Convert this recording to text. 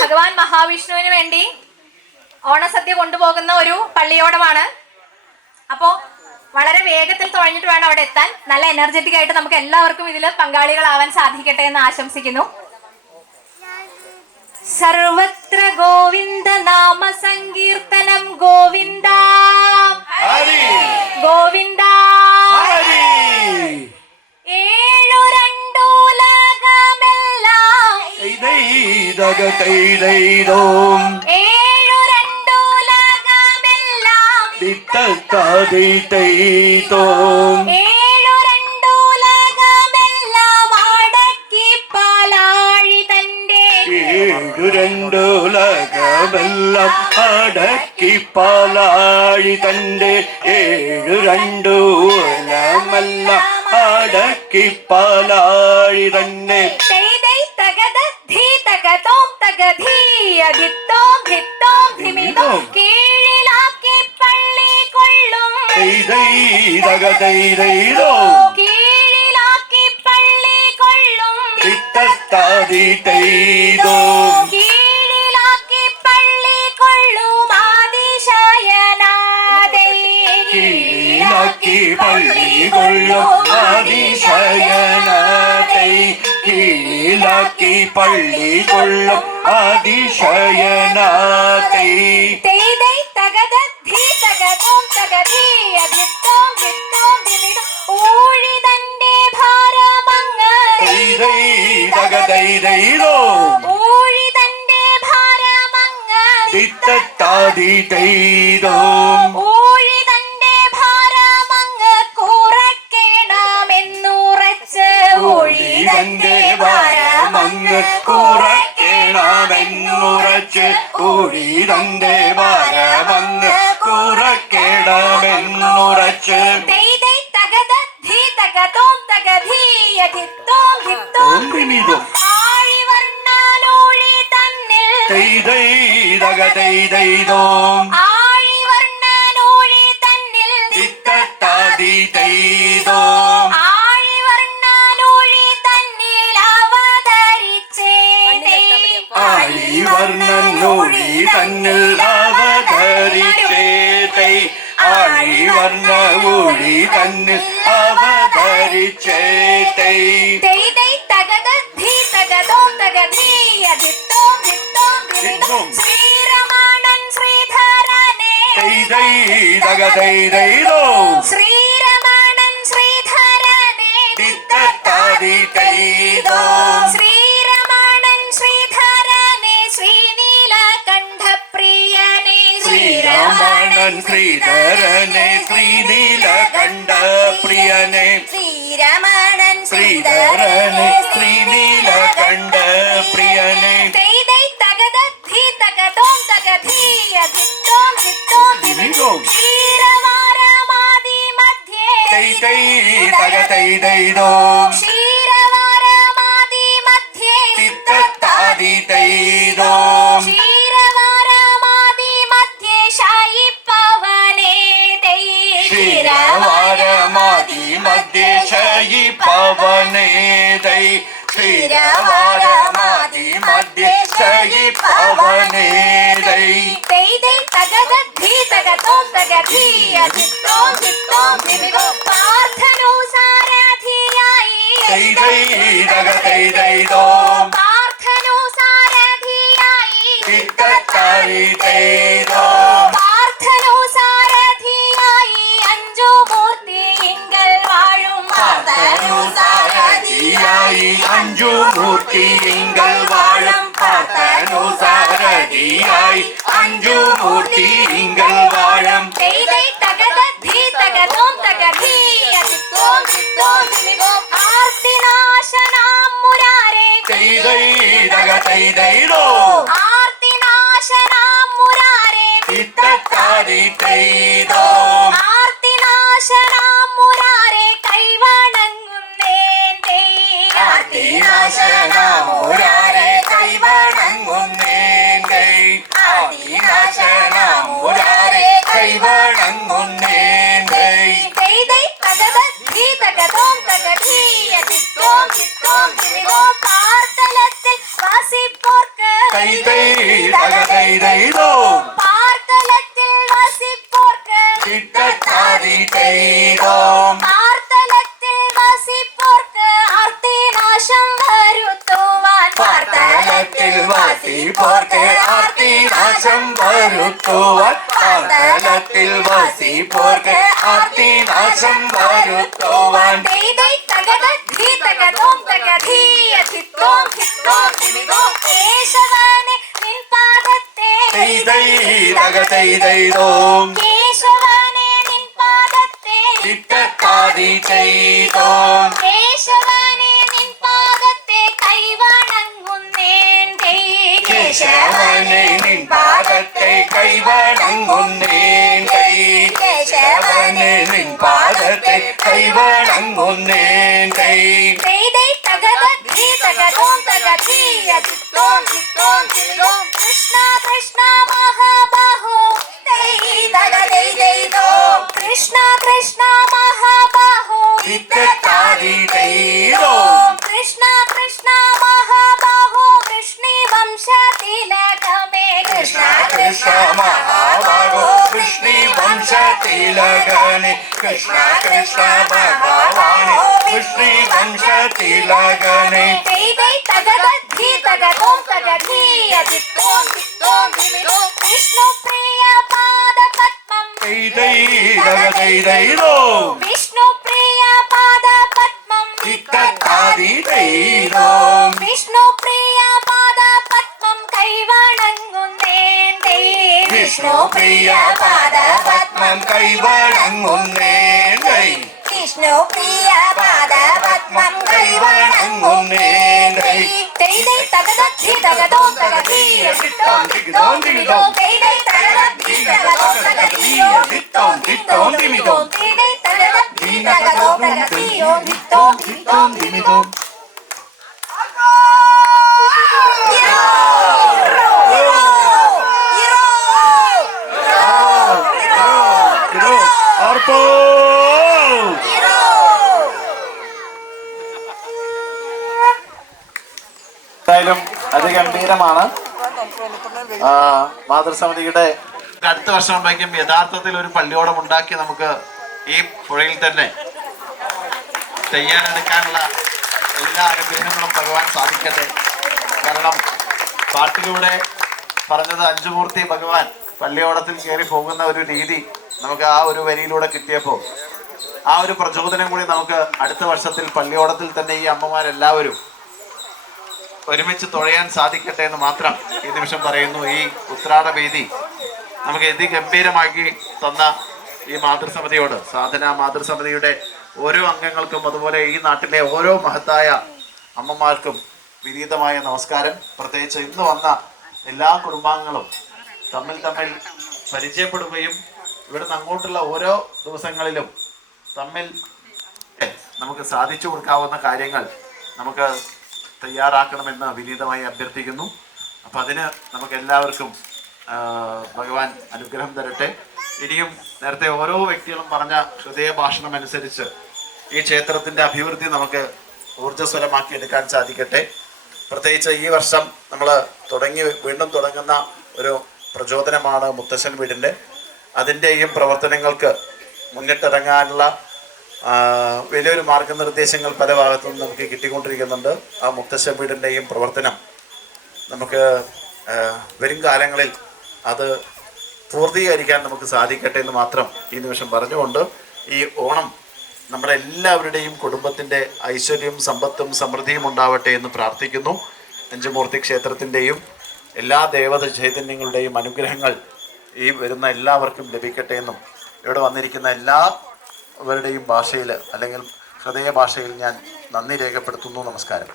ഭഗവാൻ മഹാവിഷ്ണുവിന് വേണ്ടി ഓണസദ്യ കൊണ്ടുപോകുന്ന ഒരു പള്ളിയോടമാണ്. അപ്പോ വളരെ വേഗത്തിൽ തുഴഞ്ഞിട്ട് വേണം അവിടെ എത്താൻ. നല്ല എനർജറ്റിക് ആയിട്ട് നമുക്ക് എല്ലാവർക്കും ഇതിൽ പങ്കാളികളാവാൻ സാധിക്കട്ടെ എന്ന് ആശംസിക്കുന്നു. സർവത്ര ഗോവിന്ദ നാമ സങ്കീർത്തനം ഗോവിന്ദ செய்தோம். வித்தத்தாதை செய்தோம் ஏழுரண்டுலகமெல்லாம் அடக்கி பாலாழி தண்டே ஏழு ரண்டு உலமெல்லாம் அடக்கி பாலாழி தண்டே தகத തകത ധീ തകതോം തകധീയ ധിത്തോം ധിമിതോം കീഴിലാക്കി പള്ളി കൊള്ളും. കീഴിലാക്കി പള്ളി കൊള്ളും. കീഴിലാക്കി പള്ളി കൊള്ളും ആദിശയനാദൈ കീഴിലാക്കി പള്ളി കൊള്ളും അതിശയനത്തെ പള്ളി കൊള്ളും അതിശയനത്തെ തൈതൈ തകത ധീ തകതോം തകധീയ ധിത്തോം ധിത്തോം ധിമിതോം ഊഴി ഭാരമങ്ങ് തൈതൈതകതൈതൈതോ ഊഴി തന്റെ ഭാരമങ്ങ്. ദിത്തത്താതി തൈതോ. ധിത്തോം ഓം വിമിതം ആഴിവർണാനൂഴി തന്നിൽ ദിത്തത്താതി തൈതോം ശ്രീരമണൻ ശ്രീധരനെ. ശ്രീരമണൻ ശ്രീധരനെ. ശ്രീരമാണൻ ശ്രീധരനെ. ശ്രീനീലകണ്ഠപ്രിയനെ. ശ്രീരാമണൻ ശ്രീധരനെ ശ്രീനീലകണ്ഠ डैडो क्षीरवारमादि मध्ये तित्तत्तादि डैडो क्षीरवारमादि मध्ये पवने दै क्षीरवारमादि मध्ये शायि पवने पवने അഞ്ചു മൂർത്തി ഇങ്കൽ വാഴും പാർത്ഥനോ സാരഥിയായി അഞ്ചു മൂർത്തി ഇങ്കൽ വാഴും തൈതൈതോ ആർത്തിനാശനാം മുരാരേ ചിത്തത്താതി തൈതോ ആർത്തിനാശനാം മുരാരേ കൈവണങ്ങുന്നേൻ ആദിനാശനാമുരാരെ കൈവണങ്ങുന്നേങ്കൈ ആദിനാശനാമുരാരെ വസിപ്പോർക്ക് വരുത്തുവാൻ വസിപ്പോർക്ക് വരുത്തുവാൻ വസിപ്പോർക്ക് ആർത്തിനാശം വരുത്തുവാൻ. ദൈദൈ തകത ധീ തകതോം തകധീയ ധിത്തോം ധിത്തോം ധിമിതോം കേശവനെ നിൻ പാദത്തെ തൈതൈ തകതൈതൈതോ കേശവനെ നിൻ പാദത്തെ ചിത്തത്താതി ചെയ്തോ. കേശവനെ നിൻ கேசவனே കൈവണങ്ങുന്നേൻ ദൈ കേശവനെ നിൻ கேசவனே കൈവണങ്ങുന്നേൻ കൈ കേശവനെ നിൻ கேசவனே കൈവണങ്ങുന്നേൻ കൈ ദൈദൈ തകത ധീ തകതോം തകധീയ ധിത്തോം ധിത്തോം ധിമിതോം കൃഷ്ണ കൃഷ്ണ മഹാബാഹോ ദൈ തകദൈ ദൈദോ കൃഷ്ണ കൃഷ്ണ മഹാബാഹോ ചിത്തത്താതി ചെയ്തോ तिलगणे कृष्ण कृष्ण भगवाने श्री वंश तिलगणे तगदद्धि तगदों तगद्धि अदित्तों दित्तों दिमिरो विष्णु प्रिय पाद पद्मं दैदै दगदै दैरो विष्णु प्रिय पाद पद्मं दित्तदादि दैरो विष्णु प्रिय पाद पद्मं कैवणंगुन्देन दै विष्णु प्रिय पाद പാദ പത്മം കൈവണങ്ങുന്നേൻ കൈ വിഷ്ണു പ്രിയ പാദ പത്മം കൈവണങ്ങുന്നേൻ കൈ ദൈദൈ തകത ധീ തകതോം തകധീയ ധിത്തോം ധിത്തോം ധിമിതോം ദൈദൈ തകത ധീ തകതോം തകധീയോ ധിത്തോം ധിത്തോം ധിമിതോം ദൈദൈ തകത ധീ തകതോം തകധീയോ ധിത്തോം ധിത്തോം ധിമിതോം ആർപ്പോ എന്തായാലും അതിഗംഭീരമാണ് ആ, മാതൃസമിതിയുടെ അടുത്ത വർഷം വയ്ക്കും യഥാർത്ഥത്തിൽ ഒരു പള്ളിയോടം ഉണ്ടാക്കി നമുക്ക് ഈ പുഴയിൽ തന്നെ തയ്യാറെടുക്കാനുള്ള എല്ലാ അനുഗ്രഹങ്ങളും ഭഗവാൻ സാധിക്കട്ടെ. കാരണം പാട്ടിലൂടെ പറഞ്ഞത് അഞ്ചുമൂർത്തി ഭഗവാൻ പള്ളിയോടത്തിൽ കയറി പോകുന്ന ഒരു രീതി നമുക്ക് ആ ഒരു വരിയിലൂടെ കിട്ടിയപ്പോൾ ആ ഒരു പ്രചോദനം കൂടി നമുക്ക് അടുത്ത വർഷത്തിൽ പള്ളിയോടത്തിൽ തന്നെ ഈ അമ്മമാരെല്ലാവരും ഒരുമിച്ച് തുഴയാൻ സാധിക്കട്ടെ എന്ന് മാത്രം ഈ നിമിഷം പറയുന്നു. ഈ ഉത്രാട വേദി നമുക്ക് അതിഗംഭീരമാക്കി തന്ന ഈ മാതൃസമിതിയോട് സാധന മാതൃസമിതിയുടെ ഓരോ അംഗങ്ങൾക്കും അതുപോലെ ഈ നാട്ടിലെ ഓരോ മഹത്തായ അമ്മമാർക്കും വിനീതമായ നമസ്കാരം. പ്രത്യേകിച്ച് ഇന്ന് വന്ന എല്ലാ കുടുംബാംഗങ്ങളും തമ്മിൽ തമ്മിൽ പരിചയപ്പെടുകയും ഇവിടുന്ന് അങ്ങോട്ടുള്ള ഓരോ ദിവസങ്ങളിലും തമ്മിൽ നമുക്ക് സാധിച്ചു കൊടുക്കാവുന്ന കാര്യങ്ങൾ നമുക്ക് തയ്യാറാക്കണമെന്ന് വിനീതമായി അഭ്യർത്ഥിക്കുന്നു. അപ്പം അതിന് നമുക്ക് എല്ലാവർക്കും ഭഗവാൻ അനുഗ്രഹം തരട്ടെ. ഇനിയും നേരത്തെ ഓരോ വ്യക്തികളും പറഞ്ഞ ഹൃദയ അനുസരിച്ച് ഈ ക്ഷേത്രത്തിന്റെ അഭിവൃദ്ധി നമുക്ക് ഊർജസ്വലമാക്കി എടുക്കാൻ സാധിക്കട്ടെ. പ്രത്യേകിച്ച് ഈ വർഷം നമ്മൾ തുടങ്ങി വീണ്ടും തുടങ്ങുന്ന ഒരു പ്രചോദനമാണ് മുത്തശ്ശൻ വീടിന്റെ അതിന്റെയും പ്രവർത്തനങ്ങൾക്ക് മുന്നിട്ടിറങ്ങാനുള്ള വലിയൊരു മാർഗനിർദ്ദേശങ്ങൾ പല ഭാഗത്തു നിന്നും നമുക്ക് കിട്ടിക്കൊണ്ടിരിക്കുന്നുണ്ട്. ആ മുത്തശ്ശ വീടിന്റെയും പ്രവർത്തനം നമുക്ക് വരും കാലങ്ങളിൽ അത് പൂർത്തീകരിക്കാൻ നമുക്ക് സാധിക്കട്ടെ എന്ന് മാത്രം ഈ നിമിഷം പറഞ്ഞുകൊണ്ട് ഈ ഓണം നമ്മുടെ എല്ലാവരുടെയും കുടുംബത്തിന്റെ ഐശ്വര്യവും സമ്പത്തും സമൃദ്ധിയും ഉണ്ടാവട്ടെ എന്ന് പ്രാർത്ഥിക്കുന്നു. അഞ്ചുമൂർത്തി ക്ഷേത്രത്തിന്റെയും എല്ലാ ദേവത ചൈതന്യങ്ങളുടെയും അനുഗ്രഹങ്ങൾ ഈ വരുന്ന എല്ലാവർക്കും ലഭിക്കട്ടെ എന്നും ഇവിടെ വന്നിരിക്കുന്ന എല്ലാവരുടെയും ഭാഷയിൽ അല്ലെങ്കിൽ ഹൃദയ ഭാഷയിൽ ഞാൻ നന്ദി രേഖപ്പെടുത്തുന്നു. നമസ്കാരം.